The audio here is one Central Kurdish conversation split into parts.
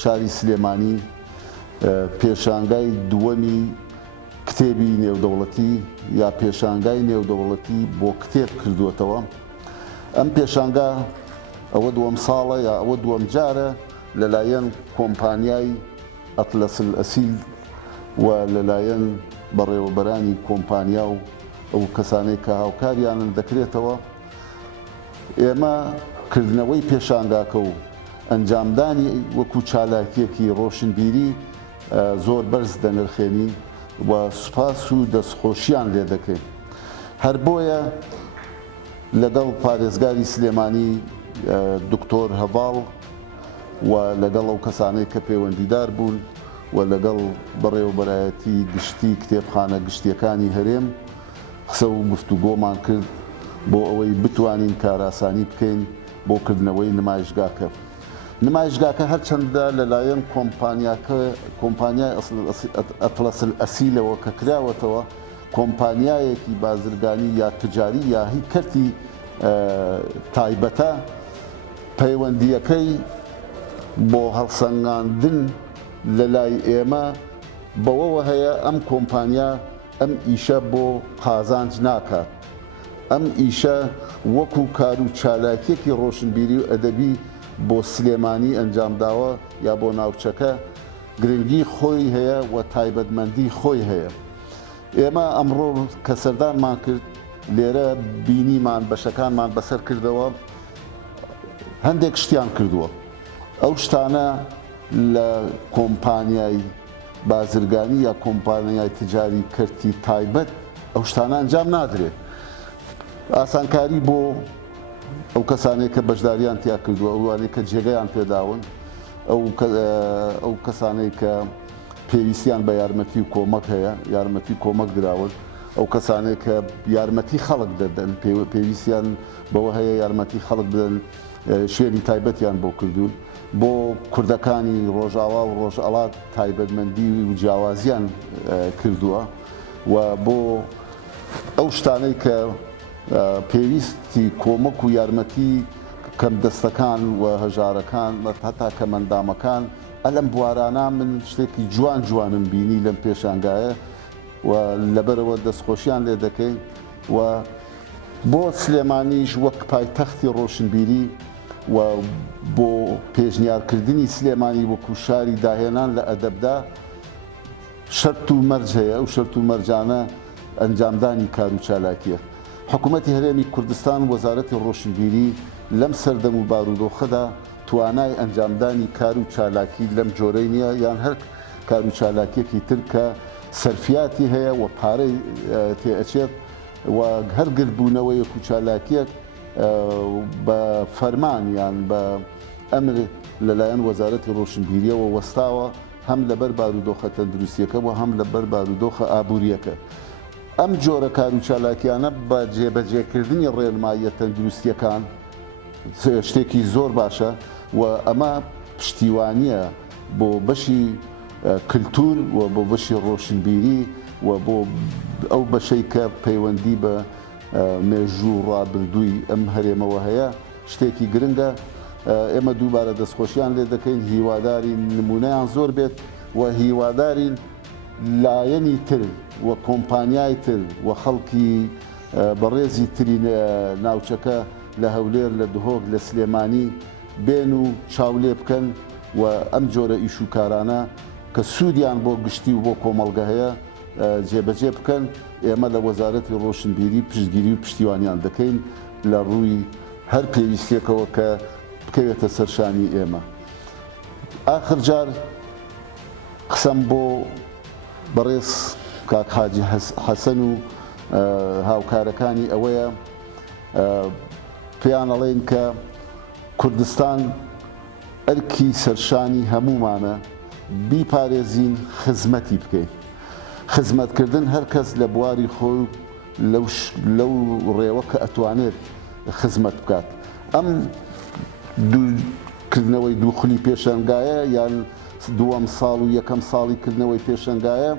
شاری سلێمانی پێشانگای دووەمی کتێبی نێودەوڵەتی یا پێشانگای نێودەوڵەتی بۆ کتێب کردووەتەوە. ئەم پێشانگا ئەوە دووەم ساڵە یا ئەوە دووەم جارە لەلایەن کۆمپانیای ئەتلەسل ئەسیل و لەلایەن بەڕێوەبەرانی کۆمپانیا و ئەو کەسانەی کە هاوکاریانن دەکرێتەوە. ئێمە کردنەوەی پێشانگاکە و ئەنجامدانی وەکو چالاکیەکی ڕۆشنبیری زۆر بەرز دەنرخێنین و سوپاس و دەستخۆشییان لێ دەکەین. هەر بۆیە لەگەڵ پارێزگاری سلێمانی دکتۆر هەڤاڵ و لەگەڵ ئەو کەسانەی کە پەیوەندیدار بوون و لەگەڵ بەڕێوەبەرایەتی گشتی کتێبخانە گشتیەکانی هەرێم قسە و گفتوگۆمان کرد بۆ ئەوەی بتوانین کاراسانی بکەین بۆ کردنەوەی نمایشگاکە. نمایشگاکە هەرچەندە لەلایەن کۆمپانیای ئەتلەسل ئەسیلەوە کە کراوەتەوە کۆمپانیایەکی بازرگانی یا تجاری یا هی کەرتی تایبەتە پەیوەندیەکەی بۆ هەڵسەنگاندن لە لای ئێمە بەوەوە هەیە ئەم کۆمپانیا ئەم ئیشە بۆ قازانج ناکات. ئەم ئیشە وەکو کار و چالاکیەکی ڕۆشنبیری و ئەدەبی بۆ سلێمانی ئەنجامداوە یا بۆ ناوچەکە گرنگی خۆی هەیە و تایبەتمەندی خۆی هەیە. ئێمە ئەمڕۆ کە سەردانمان کرد لێرە بینیمان بەشەکانمان بەسەر کردەوە هەندێک شتیان کردووە. ئەو شتانە لە کۆمپانیای بازرگانی یا کۆمپانیای تجاری کەرتی تایبەت ئەو شتانە ئەنجام نادرێت. ئاسانکاری بۆ ئەو کەسانەی کە بەشداریان تیا کردووە ئەوانەی کە جێگەیان پێداون ئەو کەسانەی کە پێویستیان بە یارمەتی و کۆمەک هەیە یارمەتی کۆمەک دراون ئەو کەسانەی کە یارمەتی خەڵک دەدەن پێویستیان بەوە هەیە یارمەتی خەڵک بدەن شوێنی تایبەتیان بۆ کردوون بۆ کوردەکانی ڕۆژاوا و ڕۆژئەڵات تایبەتمەندی و جیاوازیان کردووە و بۆ ئەو شتانەی کە پێویستی کۆمەک و یارمەتی کەم دەستەکان و هەژارەکان هەتا کە مەندامەکان ئەلەم بوارانە من شتێکی جوان جوانم بینی لەم پێشانگایە و لەبەرەوە دەستخۆشیان لێ دەکەین و بۆ سلێمانیش وەک پایتەختی ڕۆشنبیری و بۆ پێشنیارکردنی سلێمانی وەکو شاری داهێنان لە ئەدەبدا شەرت و مەرج هەیە. ئەو شەرت و مەرجانە ئەنجامدانی کار و چالاکیە. حکومەتی هەرێمی کوردستان وەزارەتی ڕۆشنبیری لەم سەردەم و بارودۆخەدا توانای ئەنجامدانی کار و چالاکی لەم جۆرەی نییە یان هەر کار و چالاکیەکی تر کە سەرفیاتی هەیە و پارەی تێئەچێت و هەر گرتبوونەوەی و چالاکیەک بە فەرمان یان بە ئەمر لەلایەن وەزارەتی ڕۆشنبیریەوە وەستاوە هەم لەبەر بارودۆخە تەندروستیەکە و هەم لەبەر بارودۆخە ئابوووریەکە. ئەم جۆرە کار و چالاکیانە بە جێبەجێکردنی ڕێنماییە تەندروستیەکان شتێکی زۆر باشە و ئەمە پشتیوانیە بۆ بەشی کلتور و بۆ بەشی ڕۆشنبیری و بۆ ئەو بەشەی کە پەیوەندی بە مێژوو ڕابردووی ئەم هەرێمەوە هەیە شتێکی گرنگە. ئێمە دووبارە دەستخۆشیان لێ دەکەین هیواداری نمونەیان زۆر بێت و هیوادارین لایەنی تر و کۆمپانیای تر و خەڵکی بەڕێزی تری ناوچەکە لە هەولێر لە دهۆک لە سلێمانی بێن و چاولێ بکەن و ئەم جۆرە ئیش و کارانە کە سوودیان بۆ گشتی و بۆ کۆمەڵگە هەیە جێبەجێ بکەن. ئێمە لە وەزارەتی ڕۆشنبیری پشتگیری و پشتیوانیان دەکەین لە ڕووی هەر پێویستێکەوە کە بکەوێتە سەرشانی ئێمە. ئاخر جار قسەم بۆ بەڕێز کاک حاجی حەسەن و هاوکارەکانی ئەوەیە پێیان ئەڵێن کە کوردستان ئەرکی سەرشانی هەمومانە بیپارێزین خزمەتی بکەین. خزمەتکردن هەر کەس لە بواری خۆی لەو ڕێوە کە ئەتوانێت خزمەت بکات. ئەم کردنەوەی دووخلی پێشانگایە یان دووەم ساڵ و یەکەم ساڵی کردنەوەی پێشانگایە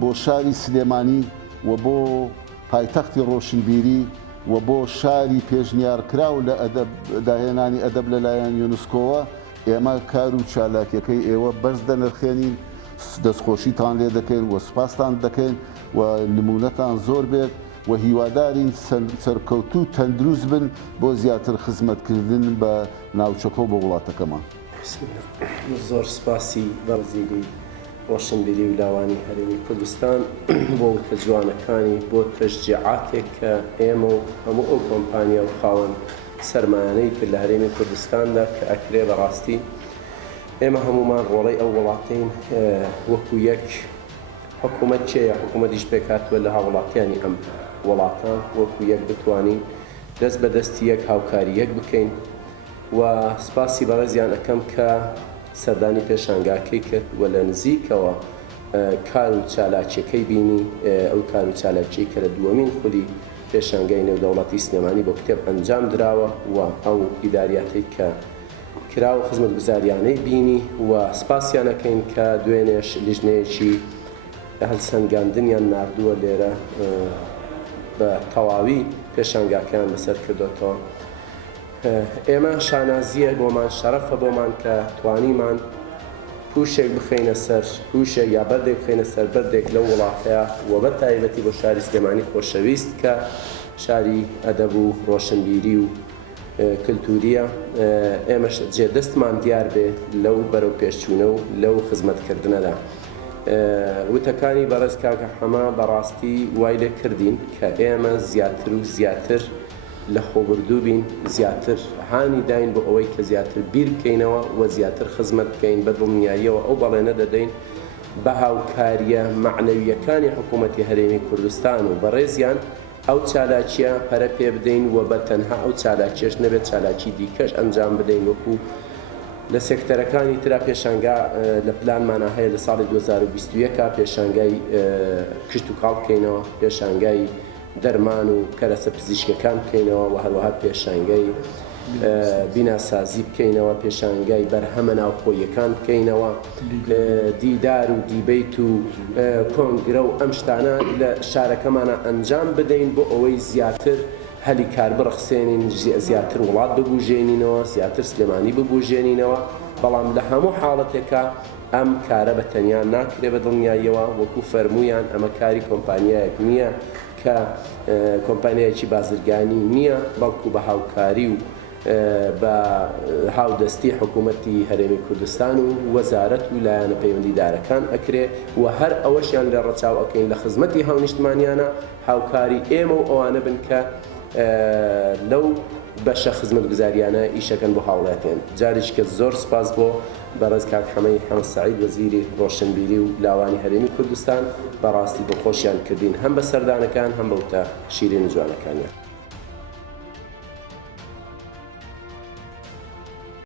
بۆ شاری سلێمانی و بۆ پایتەختی ڕۆشنبیری و بۆ شاری پێشنیارکراو لە داهێنانی ئەدەب لەلایەن یونسکۆوە ئێمە کار و چالاکیەکەی ئێوە بەرز دەنرخێنین، دەستخۆشیتان لێ دەکەین و سوپاستان دەکەین و نمونەتان زۆر بێت و هیوادارین سەرکەوتوو تەندروست بن بۆ زیاتر خزمەتکردن بە ناوچەکە و بە وڵاتەکەمان. زۆر سپاسی بە وەزیری ڕۆشنبیری و لاوانی هەرێمی کوردستان بۆ وتە جوانەکانی بۆ تەشجیعاتێک کە ئێمە و هەموو ئەو کۆمپانیا و خاوەن سەرمایانەی کرد لە هەرێمی کوردستاندا کە ئەکرێ بەڕاستی ئێمە هەمومان ڕۆڵەی ئەو وڵاتین وەکو یەک حکوومەت چێە حکوومەتیش پێکاتوە لە هاوڵاتیانی ئەم وڵاتان وەکو یەک بتوانین دەست بە دەستی یەک هاوکاری یەک بکەین و سپاسی بەڕێزیان ئەەکەم کە سەردانی پێشانگاکەی کرد و لە نزیکەوە کار و چالاکیەکەی بینی ئەو کار و چالاکی کە لە دووەمین خولی پێشانگای نێودەوڵەتی سلێمانی بۆ کتێب ئەنجام درراوە و ئەو ئیداریەتی کە کراوە خزمەتگوزاریانەی بینی و سپاسیانەکەین کە دوێنێش لیژنەیەکی هەڵسەنگاندنیان نردووە لێرە بە تەواوی پێشانگاکەیان بەسەر کردوێتەوە. ئێمە شانازیە بۆمان شەرەفە بۆمان کە توانیمان پوشێک بخەینە سەر پوشێک یا بەردێک بخەینە سەر بەردێک لەو وڵاتەیە و بە تایبەتی بۆ شاری سلێمانی خۆشەویست کە شاری ئەدەب و ڕۆشنبیری و کلتوریە. ئێمەش جێدەستمان دیار بێ لەو بەرەو پێشچوونە و لەو خزمەتکردنەدا. وتەکانی بەڕێز کاکە حەما بەڕاستی وای لێ کردین کە ئێمە زیاتر و زیاتر لە خۆبردوو بین، زیاتر هانی داین بۆ ئەوەی کە زیاتر بیر بکەینەوە و زیاتر خزمەت بکەین بە دڵنیاییەوە ئەو بەڵێنە دەدەین بە هاوکاریە معنەویەکانی حکوومەتی هەرێمی کوردستان و بەڕێزیان ئەو چالاکیە پەرە پێ بدەین و بە تەنها ئەو چالاکیەش نەبێت چالاکی دیکەش ئەنجام بدەین وەکو لە سێکتەرەکانی ترا پێشانگا لە پلانمانە هەیە لە ساڵی 2021 پێشانگای کشت و کاڵ بکەینەوە، پێشانگای دەرمان و کەرەسە پزیشکەکان بکەینەوە و هەروەها پێشانگای بیناسازی بکەینەوە، پێشانگای بەرهەمە ناوخۆییەکان بکەینەوە، دیدار و دیبیت و کۆنگرە و ئەم شتانە لە شارەکەمانە ئەنجام بدەین بۆ ئەوەی زیاتر هەلی کار بڕخسێنین، زیاتر وڵات ببوژێنینەوە، زیاتر سلێمانی ببوژێنینەوە. بەڵام لە هەموو حاڵەتێکە ئەم کارە بە تەنیا ناکرێ بە دڵنیاییەوە وەکو فەرموویان ئەمە کاری کۆمپانیایەک نییە کە کۆمپانیایەکی بازرگانی نییە، بەڵکو بە هاوکاری و بە هاودەستی حکوومەتی هەرێمی کوردستان و وەزارەت و لایەنە پەیوەندیدارەکان ئەکرێ و هەر ئەوەشیان لە ڕەچاو ئەەکەین لە خزمەتی هاونیشتمانیانە هاوکاری ئێمە و ئەوانە بن کە لەو بەشە خزمەتگوزاریانە ئیشەکەن بۆ هاوڵاتیان. جارێککە زۆر سپاس بۆ بەڕێز کاک حەمەی حەمە سەعید وەزیری ڕۆشنبیری و لاوانی هەرێمی کوردستان بەڕاستی بۆ خۆشیان کردین هەم بە سەردانەکان هەم بە وتە شیرین جوانەکانیان.